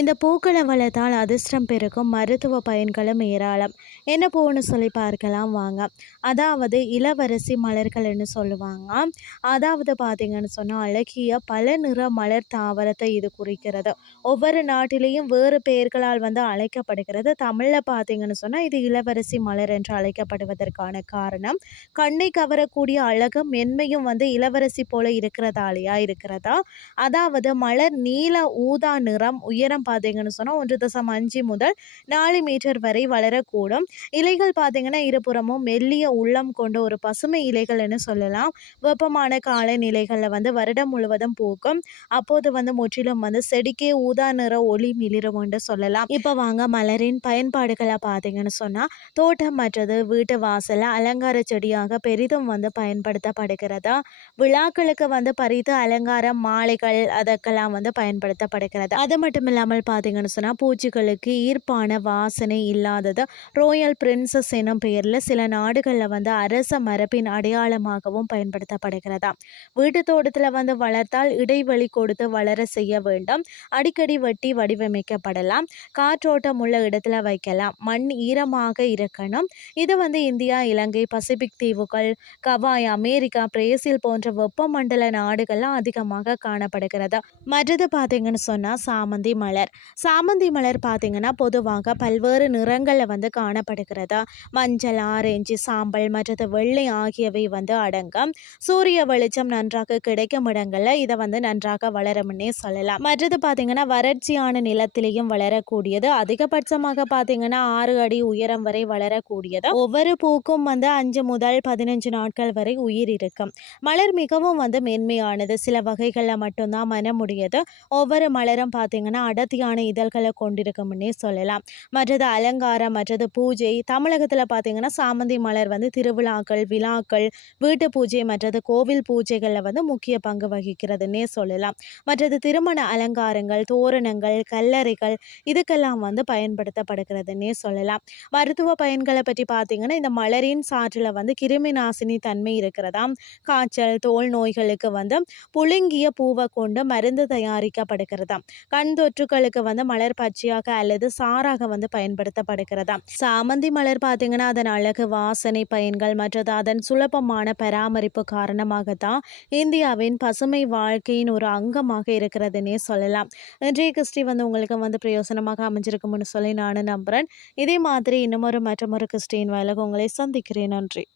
இந்த பூக்களை வளர்த்தால் அதிர்ஷ்டம் பெருகும் மருத்துவ பயன்களும் ஏராளம். என்ன பூன்னு சொல்லி பார்க்கலாம் வாங்க. அதாவது இளவரசி மலர்கள்னு சொல்லுவாங்க. அதாவது பார்த்தீங்கன்னு சொன்னால் அழகிய பல நிற மலர் தாவரத்தை இது குறிக்கிறது. ஒவ்வொரு நாட்டிலேயும் வேறு பெயர்களால் வந்து அழைக்கப்படுகிறது. தமிழில் பார்த்தீங்கன்னு சொன்னால் இது இளவரசி மலர் என்று அழைக்கப்படுவதற்கான காரணம் கண்ணை கவரக்கூடிய அழகும் மென்மையும் வந்து இளவரசி போல இருக்கிறதாலையா இருக்கிறதா? அதாவது மலர் நீல ஊதா நிறம் உயரம் பார்த்தீங்கன்னு சொன்னால் ஒன்று தசம் அஞ்சு முதல் நாலு மீட்டர் வரை வளரக்கூடும். இலைகள் பார்த்தீங்கன்னா இருபுறமும் மெல்லிய உள்ளம் கொண்ட ஒரு பசுமை இலைகள்னு சொல்லலாம். வெப்பமான காலநிலைகளில் வந்து வருடம் முழுவதும் பூக்கும். அப்போது வந்து முற்றிலும் வந்து செடிக்கே ஊதா நிற ஒளி மிளிரும்னு சொல்லலாம். இப்போ வாங்க மலரின் பயன்பாடுகளை பார்த்தீங்கன்னு சொன்னால் தோட்டம் மற்றது வீட்டு வாசலில் அலங்கார செடியாக பெரிதும் வந்து பயன்படுத்தப்படுகிறது? விழாக்களுக்கு வந்து பறித்து அலங்காரம் மாலைகள் அதற்கெல்லாம் வந்து பயன்படுத்தப்படுகிறது? அது மட்டும் இல்லாமல் பார்த்தீங்கன்னு சொன்னால் பூச்சிகளுக்கு ஈர்ப்பான வாசனை இல்லாதது ரோயல் பிரின்சஸ் எனும் பெயரில் சில நாடுகளில் வந்து அரச மரபின் அடையாளமாகவும் பயன்படுத்தப்படுகிறதா வீட்டு தோட்டத்தில் வந்து வளர்த்தால் இடைவெளி கொடுத்து வளர செய்ய வேண்டும். அடிக்கடி வெட்டி வடிவமைக்கப்படலாம். காற்றோட்டம் உள்ள இடத்துல வைக்கலாம். மண் ஈரமாக இருக்கணும். இது வந்து இந்தியா இலங்கை பசிபிக் தீவுகள் கவாய் அமெரிக்கா பிரேசில் போன்ற வெப்பமண்டல நாடுகள்லாம் அதிகமாக காணப்படுகிறது. மற்றது பார்த்தீங்கன்னு சொன்னால் சாமந்தி மலர். சாமந்தி மலர் பார்த்திங்கன்னா பொதுவாக பல்வேறு நிறங்களில் வந்து காணப்படுகிறது? மஞ்சள் ஆரஞ்சு சாம்பல் மற்றது வெள்ளை ஆகியவை வந்து அடங்கும். சூரிய வெளிச்சம் நன்றாக கிடைக்கும் இடங்களில் இதை வந்து நன்றாக வளரும்னே சொல்லலாம். மற்றது பார்த்திங்கன்னா வறட்சியான நிலத்திலையும் வளரக்கூடியது. அதிகபட்சமாக பார்த்திங்கன்னா ஆறு அடி உயரம் வரை வளரக்கூடியது. ஒவ்வொரு பூக்கும் வந்து அஞ்சு முதல் பதினஞ்சு நாட்கள் வரை உயிர் இருக்கும். மலர் மிகவும் வந்து மென்மையானது. சில வகைகளில் மட்டும்தான் மனமுடியது. ஒவ்வொரு மலரும் பார்த்திங்கன்னா அடர்த்தியான இதழ்களை கொண்டிருக்கும்னே சொல்லலாம். மற்றது அலங்காரம் மற்றது பூஜை தமிழகத்தில் பார்த்திங்கன்னா சாமந்தி மலர் வந்து திருவிழாக்கள் விழாக்கள் வீட்டு பூஜை மற்றது கோவில் பூஜைகளில் வந்து முக்கிய பங்கு வகிக்கிறதுன்னே சொல்லலாம். மற்றது திருமண அலங்காரங்கள் தோரணங்கள் கல்லறைகள் இதுக்கெல்லாம் வந்து பயன்படுத்தப்படுகிறதுன்னே சொல்லலாம். மருத்துவ பயன்களை பற்றி பார்த்திங்கன்னா இந்த மலரின் சாற்றில் வந்து கிருமி நாசினி தன்மை இருக்கிறதாம் காய்ச்சல் தோல் நோய்களுக்கு வந்து புழுங்கிய பூவை கொண்டு மருந்து தயாரிக்கப்படுகிறதாம் கண் பூக்களுக்கு வந்து மலர் பச்சையாக அல்லது சாராக வந்து பயன்படுத்தப்படுகிறதா? சாமந்தி மலர் பார்த்தீங்கன்னா அதன் அழகு வாசனை பயன்கள் மற்றது அதன் சுலபமான பராமரிப்பு காரணமாகத்தான் இந்தியாவின் பசுமை வாழ்க்கையின் ஒரு அங்கமாக இருக்கிறதுனே சொல்லலாம். இன்றைய கிறிஸ்டி வந்து உங்களுக்கு வந்து பிரயோசனமாக அமைஞ்சிருக்கும்னு சொல்லி நான் நம்புகிறேன் இதே மாதிரி இன்னமொரு மற்றமொரு மற்றொரு கிறிஸ்டின் வயலுக்கு உங்களை சந்திக்கிறேன். நன்றி.